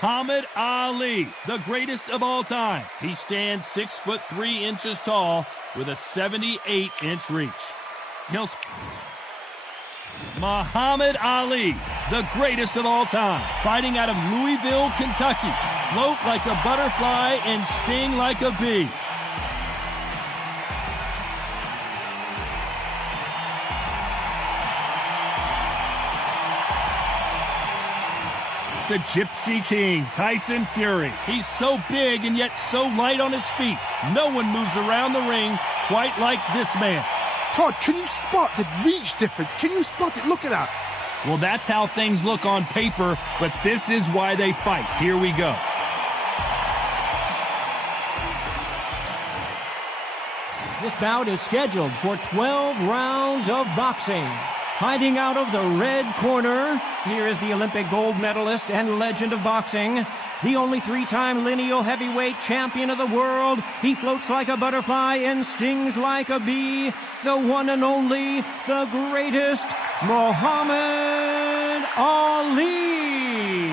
Muhammad Ali, the greatest of all time. He stands 6'3" tall with a 78-inch reach. Muhammad Ali, the greatest of all time, fighting out of Louisville, Kentucky. Float like a butterfly and sting like a bee. The Gypsy King, Tyson Fury. He's so big and yet so light on his feet. No one moves around the ring quite like this man. Todd, can you spot the reach difference? Can you spot it? Look at that. Well, that's how things look on paper, but this is why they fight. Here we go. This bout is scheduled for 12 rounds of boxing. Fighting out of the red corner, here is the Olympic gold medalist and legend of boxing, the only three-time lineal heavyweight champion of the world. He floats like a butterfly and stings like a bee. The one and only, the greatest, Muhammad Ali.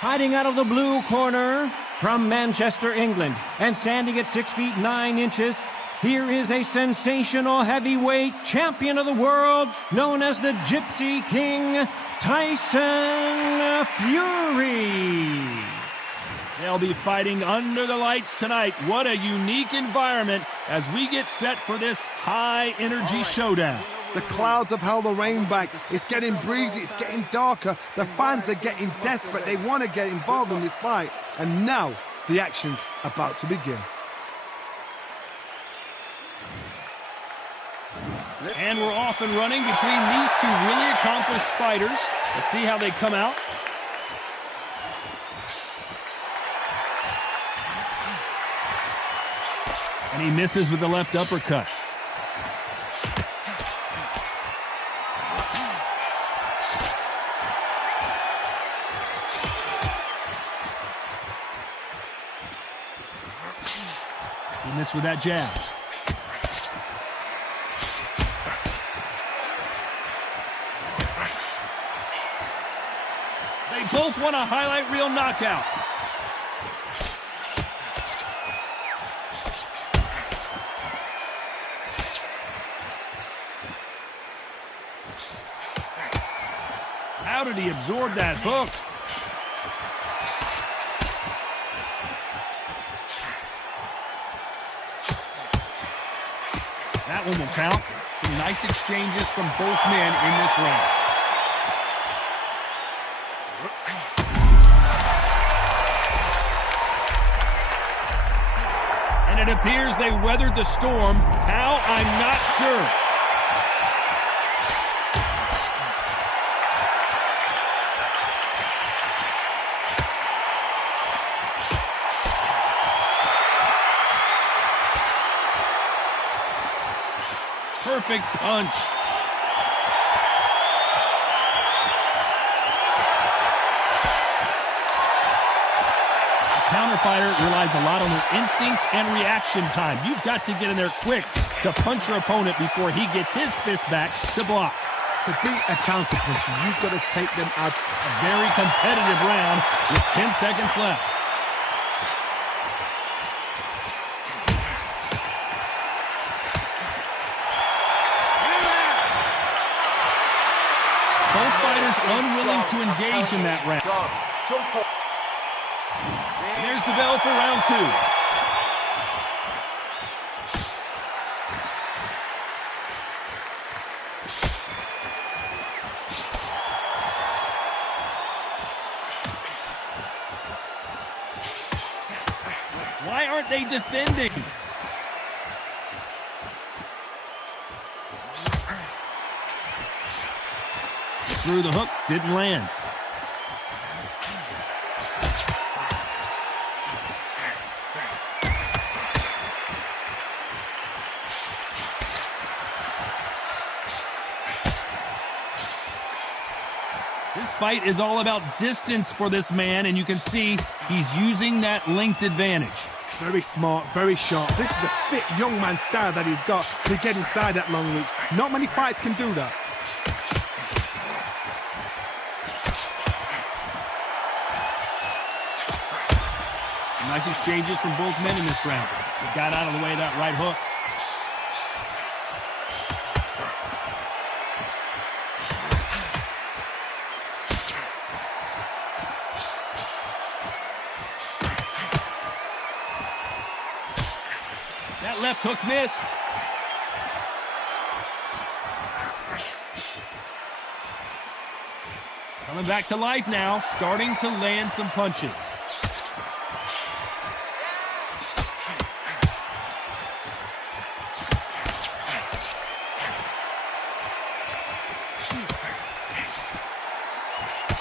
Fighting out of the blue corner from Manchester, England, and standing at 6'9", here is a sensational heavyweight champion of the world known as the Gypsy King, Tyson Fury. They'll be fighting under the lights tonight. What a unique environment as we get set for this high-energy showdown. The clouds have held the rain back. It's getting breezy. It's getting darker. The fans are getting desperate. They want to get involved in this fight. And now the action's about to begin. And we're off and running between these two really accomplished fighters. Let's see how they come out. And he misses with the left uppercut. He missed with that jab. Both want a highlight reel knockout. How did he absorb that hook? That one will count. Some nice exchanges from both men in this round. It appears they weathered the storm. How? I'm not sure. Perfect punch. Counterfighter relies a lot on their instincts and reaction time. You've got to get in there quick to punch your opponent before he gets his fist back to block. To beat a counterpuncher, you've got to take them out. A very competitive round with 10 seconds left. Both fighters unwilling to engage in that round. There's the bell for round two. Why aren't they defending? Threw the hook, didn't land. This fight is all about distance for this man, and you can see he's using that length advantage. Very smart, very sharp. This is a fit young man style that he's got to get inside that long reach. Not many fights can do that. Nice exchanges from both men in this round. He got out of the way of that right hook. That left hook missed. Coming back to life now, starting to land some punches.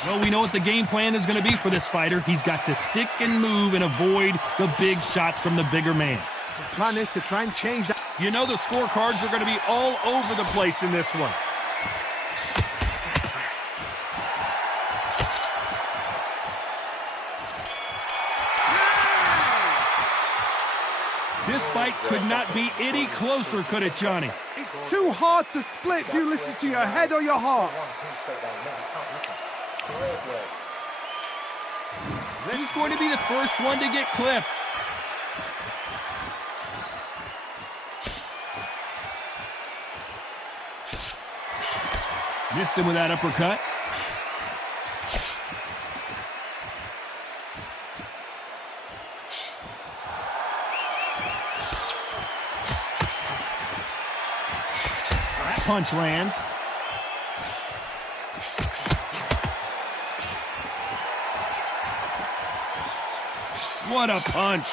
Well, we know what the game plan is going to be for this fighter. He's got to stick and move and avoid the big shots from the bigger man. The plan is to try and change that. You know the scorecards are going to be all over the place in this one. This fight could not be any closer, could it, Johnny? It's too hard to split. Do you listen to your head or your heart? He's going to be the first one to get clipped. Missed him with that uppercut. That punch lands. What a punch.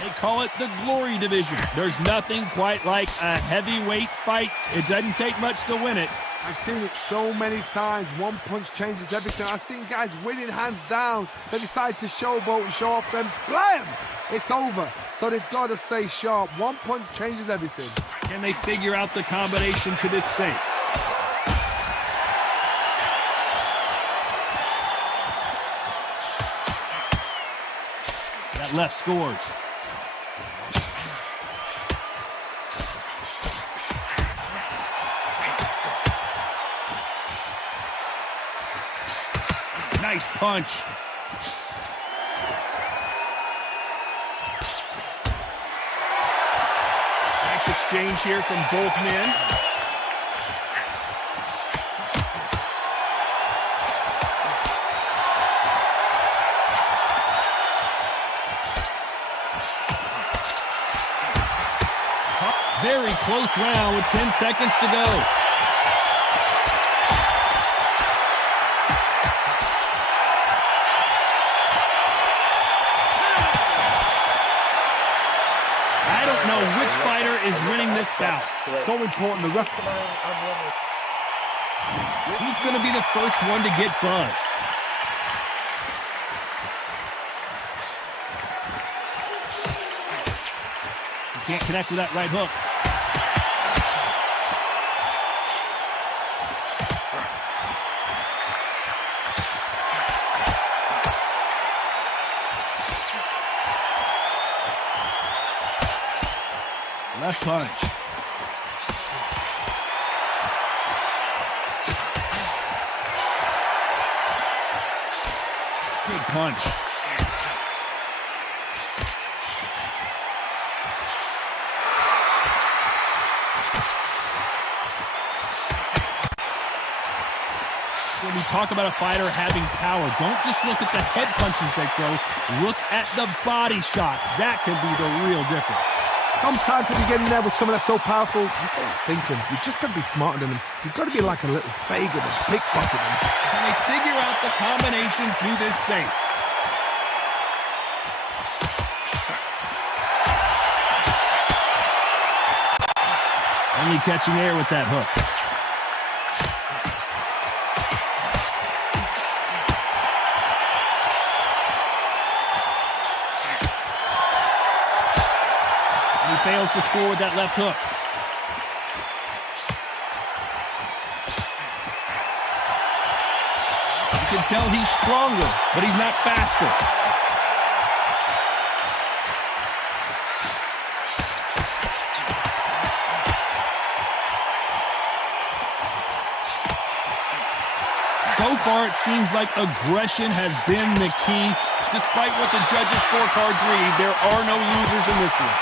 They call it the Glory Division. There's nothing quite like a heavyweight fight. It doesn't take much to win it. I've seen it so many times. One punch changes everything. I've seen guys winning hands down. They decide to showboat and show off, then blam! It's over. So they've got to stay sharp. One punch changes everything. Can they figure out the combination to this safe? That left scores. Nice punch. Nice exchange here from both men. Very close round with 10 seconds to go. Is winning this bout. So important. The ref. Who's going to be the first one to get buzzed? You can't connect with that right hook. Left punch. Big punch. When we talk about a fighter having power, don't just look at the head punches they throw. Look at the body shots. That can be the real difference. Sometimes when you get in there with someone that's so powerful, you can't think him. You just got to be smarter than him. You've got to be like a little Fagin and pickpocket him. Can they figure out the combination to this safe? Only catching air with that hook. Fails to score with that left hook. You can tell he's stronger, but he's not faster. So far, it seems like aggression has been the key. Despite what the judges' scorecards read, there are no losers in this one.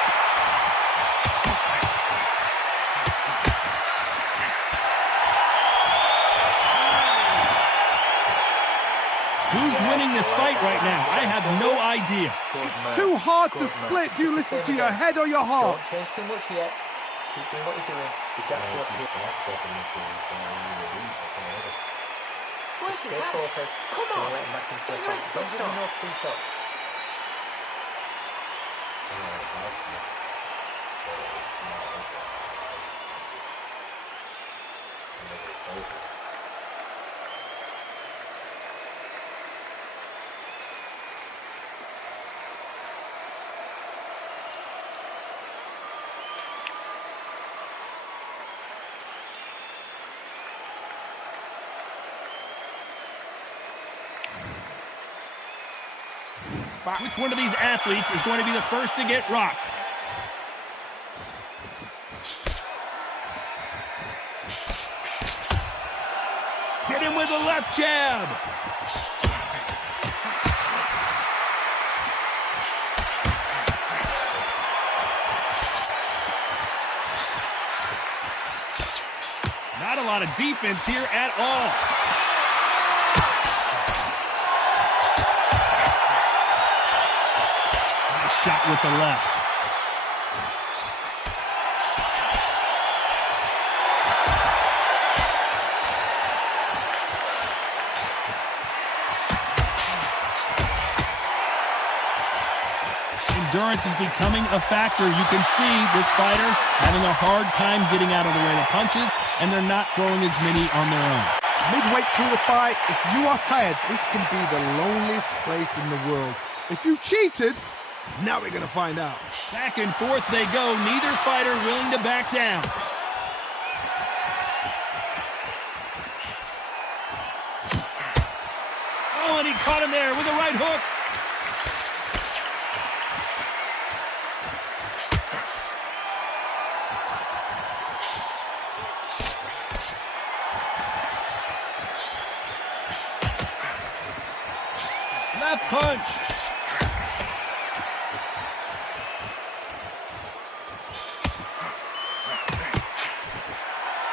Who's winning this fight right now? I have no idea. It's too hard to split. Do you listen to your head or your heart? Don't change too much yet. Keep doing what you're doing. You got to come on. Don't give him no free shot. Which one of these athletes is going to be the first to get rocked? Hit him with a left jab. Not a lot of defense here at all. Shot with the left. Endurance is becoming a factor. You can see this fighter's having a hard time getting out of the way of punches, and they're not throwing as many on their own. Midway through the fight, if you are tired, this can be the loneliest place in the world. If you've cheated, now we're going to find out. Back and forth they go. Neither fighter willing to back down. Oh, and he caught him there with a right hook. Left punch.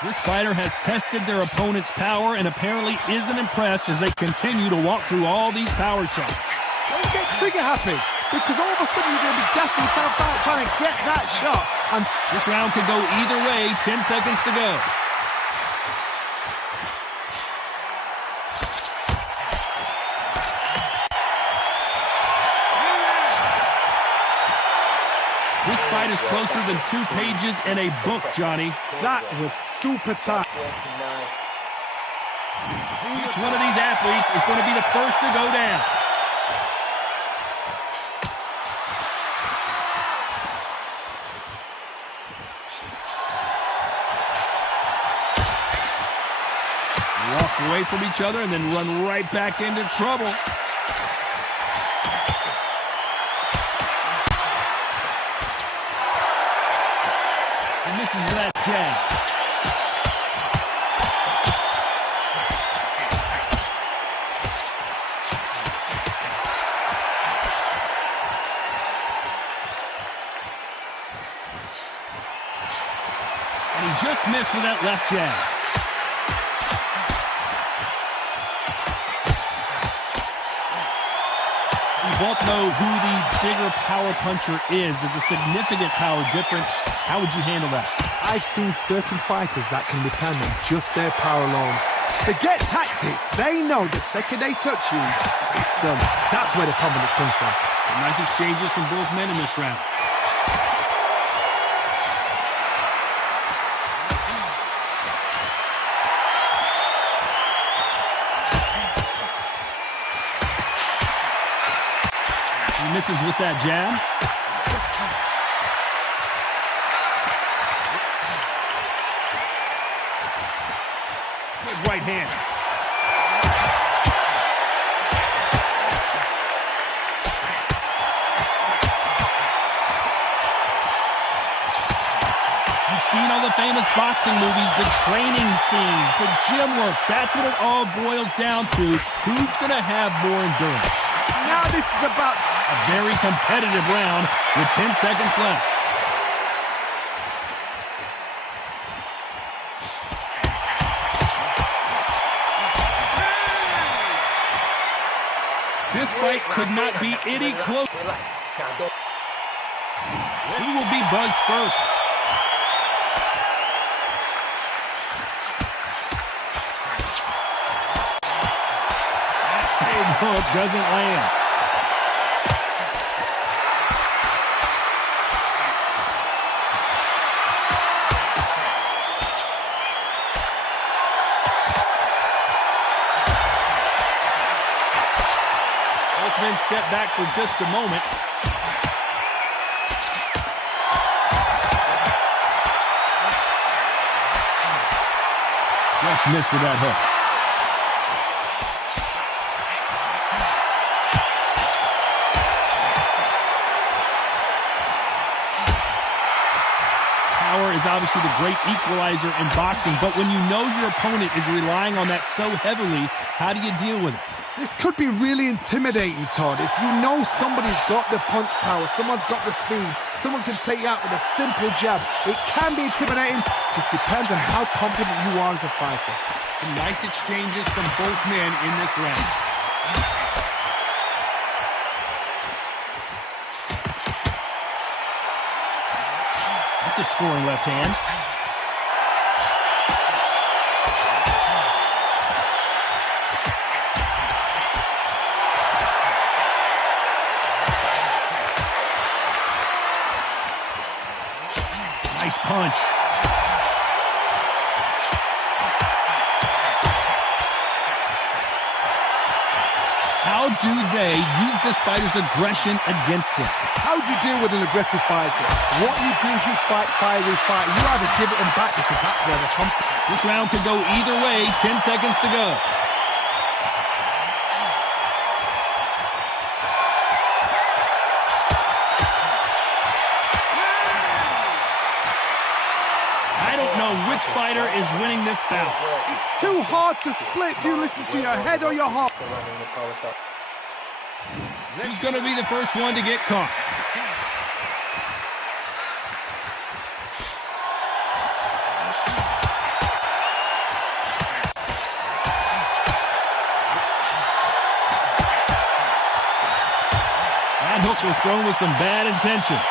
This fighter has tested their opponent's power and apparently isn't impressed as they continue to walk through all these power shots. Don't get trigger happy, because all of a sudden you're going to be gassing yourself out trying to get that shot. And this round could go either way. 10 seconds to go. This fight is closer than 2 pages in a book, Johnny. That was super tight. Each one of these athletes is going to be the first to go down. Walk away from each other and then run right back into trouble. And this is that jab. And he just missed with that left jab. We both know who the bigger power puncher is. There's a significant power difference. How would you handle that? I've seen certain fighters that can depend on just their power alone. Forget tactics. They know the second they touch you, it's done. That's where the confidence comes from. Nice exchanges from both men in this round. He misses with that jab. Good right hand. You seen all the famous boxing movies, the training scenes, the gym work. That's what it all boils down to. Who's going to have more endurance? Now this is about a very competitive round with 10 seconds left. This fight could not be any closer. Who will be buzzed first? That big hook doesn't land. Then step back for just a moment. Just missed with that hook. Power is obviously the great equalizer in boxing, but when you know your opponent is relying on that so heavily, how do you deal with it? This could be really intimidating, Todd. If you know somebody's got the punch power, someone's got the speed, someone can take you out with a simple jab, it can be intimidating. Just depends on how confident you are as a fighter. And nice exchanges from both men in this round. That's a scoring left hand. Nice punch. How do they use this fighter's aggression against them? How do you deal with an aggressive fighter? What you do is you fight, fiery fight. You either give it them back because that's where they're comfortable. This round could go either way. 10 seconds to go. Which fighter is winning this bout? It's too hard to split. Do you listen to your head or your heart? Who's going to be the first one to get caught? That hook was thrown with some bad intentions.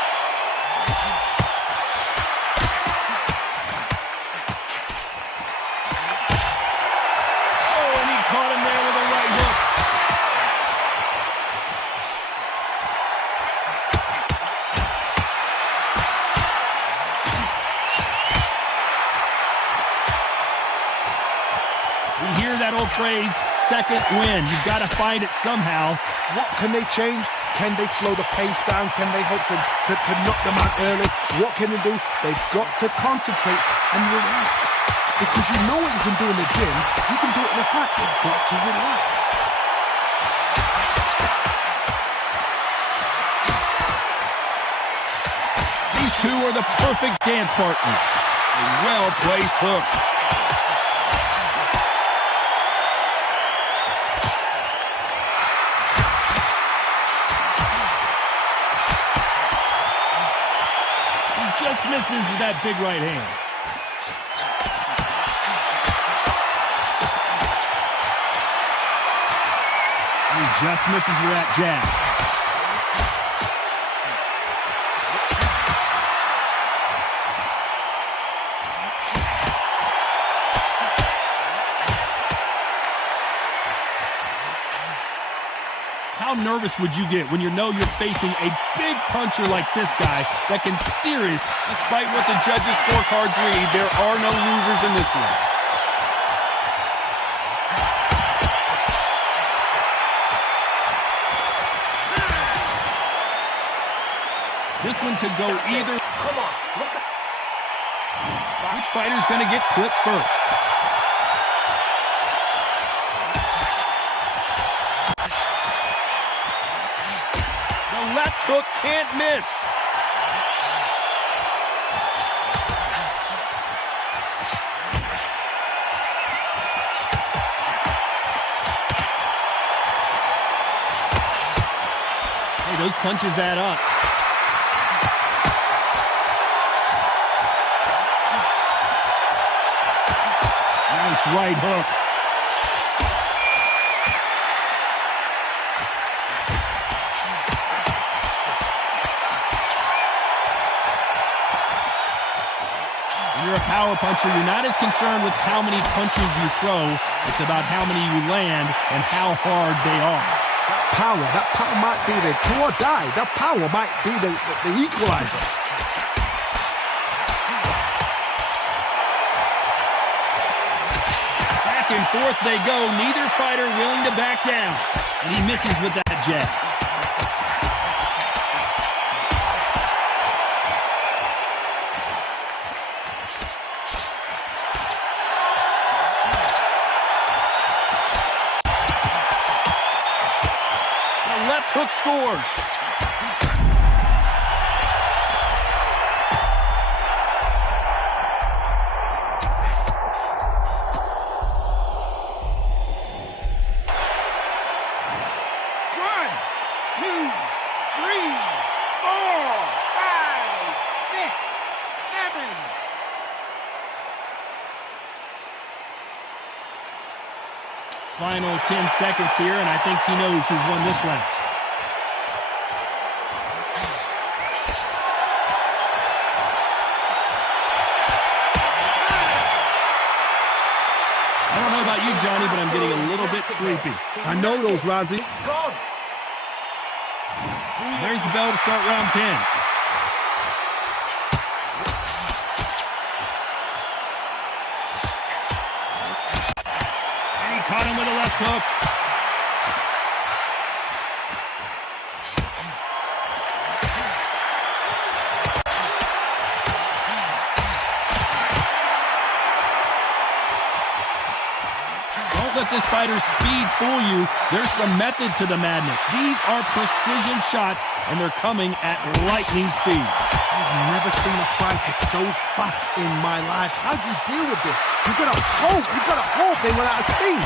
Phrase, second win. You've got to find it somehow. What can they change? Can they slow the pace down? Can they hope to knock them out early? What can they do? They've got to concentrate and relax. Because you know what you can do in the gym, you can do it in the fight. You've got to relax. These two are the perfect dance partners. A well-placed hook. Just misses with that big right hand. He just misses with that jab. How nervous would you get when you know you're facing a big puncher like this guy that can sear it? Despite what the judges' scorecards read, there are no losers in this one. This one could go either. Come on, look at. Which fighter's going to get clipped first? Left hook can't miss. those punches add up. Nice right hook. When you're a power puncher, you're not as concerned with how many punches you throw. It's about how many you land and how hard they are. That power might be the do or die. That power might be the equalizer. Back and forth they go. Neither fighter willing to back down. And he misses with that jab. Hook scores. One, two, three, 4, 5, 6, 7. Final 10 seconds here, and I think he knows who's won this round. Johnny, but I'm getting a little bit sleepy. I know those, Razzie. There's the bell to start round 10. And he caught him with a left hook. Let this fighter's speed fool you. There's some method to the madness. These are precision shots, and they're coming at lightning speed. I've never seen a fighter so fast in my life. How do you deal with this? You've got to hope they run out of speed.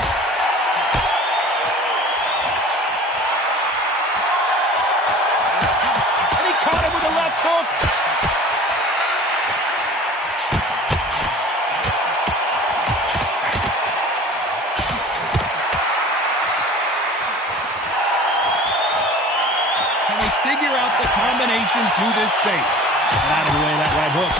And he caught him with a left hook. Figure out the combination to this safe. Get out of the way of that right hook.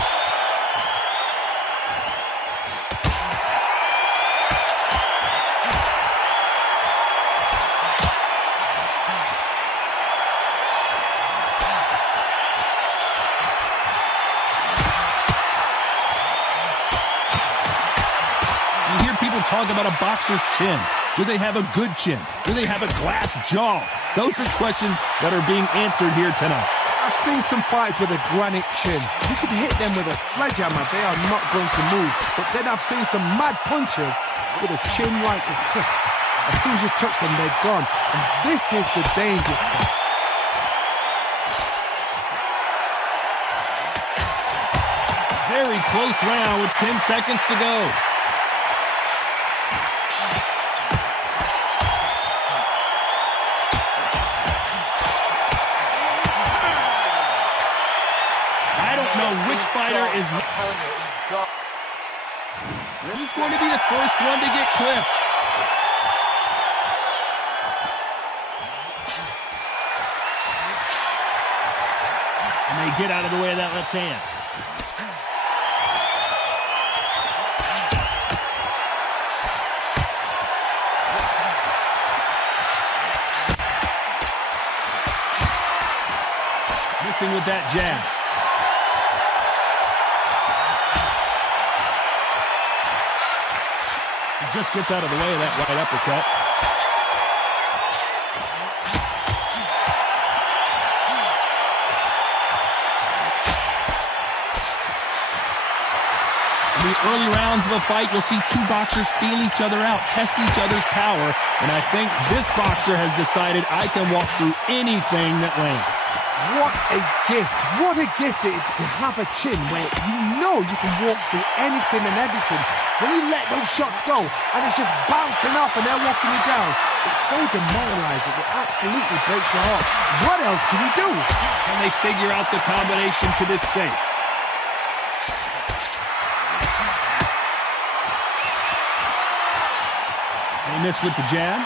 You hear people talk about a boxer's chin. Do they have a good chin? Do they have a glass jaw? Those are questions that are being answered here tonight. I've seen some fights with a granite chin. You could hit them with a sledgehammer. They are not going to move. But then I've seen some mad punchers with a chin like a crisp. As soon as you touch them, they're gone. And this is the dangerous stuff. Very close round with 10 seconds to go. Fighter is Who's going to be the first one to get clipped? And they get out of the way of that left hand. Missing with that jab. Just gets out of the way of that right uppercut. In the early rounds of a fight, you'll see two boxers feel each other out, test each other's power, and I think this boxer has decided I can walk through anything that lands. What a gift. What a gift it is to have a chin where you know you can walk through anything and everything. When you let those shots go and it's just bouncing off and they're walking you down, it's so demoralizing. It absolutely breaks your heart. What else can you do? Can they figure out the combination to this safe? They miss with the jab.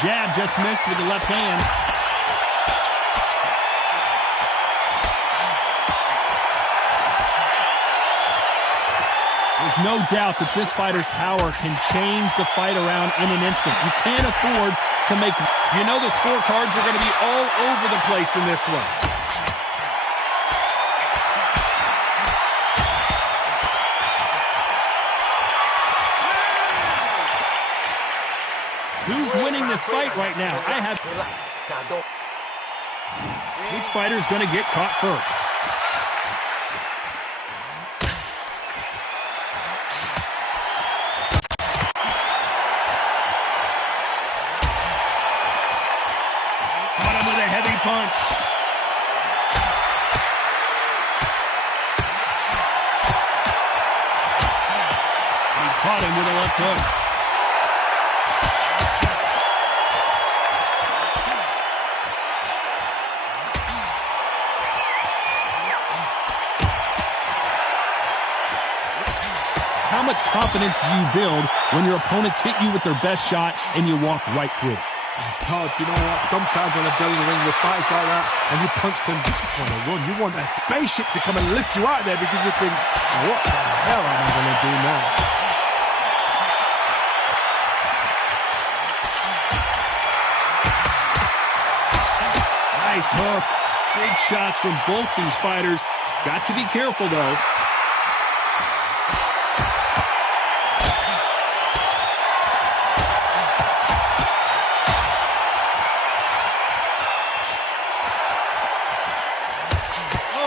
Jab just missed with the left hand. There's no doubt that this fighter's power can change the fight around in an instant. You can't afford to make... You know the scorecards are going to be all over the place in this one. Who's winning this fight right now? Which fighter's going to get caught first? Caught him with a heavy punch. He caught him with a left hook. How much confidence do you build when your opponents hit you with their best shot and you walk right through it? Todd, you know what? Sometimes when I've done in the ring with fights like that and you punch them, you just want to run. You want that spaceship to come and lift you out there because you think, what the hell am I going to do now? Nice hook. Big shots from both these fighters. Got to be careful, though.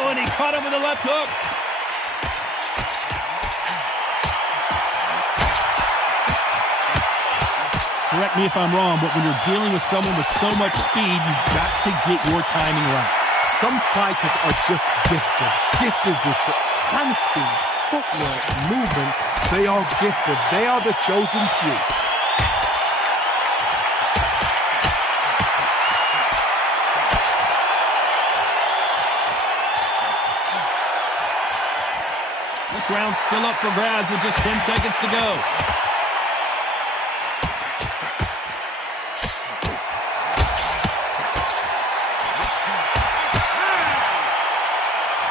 And he caught him with a left hook. Correct me if I'm wrong, but when you're dealing with someone with so much speed, you've got to get your timing right. Some fighters are just gifted with such hand speed, footwork, movement. They are gifted. They are the chosen few. This round's still up for grabs with just 10 seconds to go.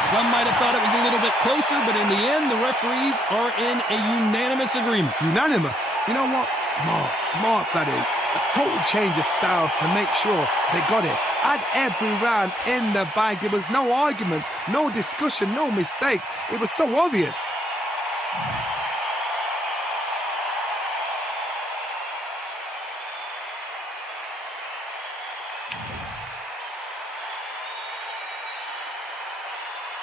Some might have thought it was a little bit closer, but in the end, the referees are in a unanimous agreement. Unanimous? You know what? Smart, that is. A total change of styles to make sure they got it. Had every round in the bag. There was no argument, no discussion, no mistake. It was so obvious.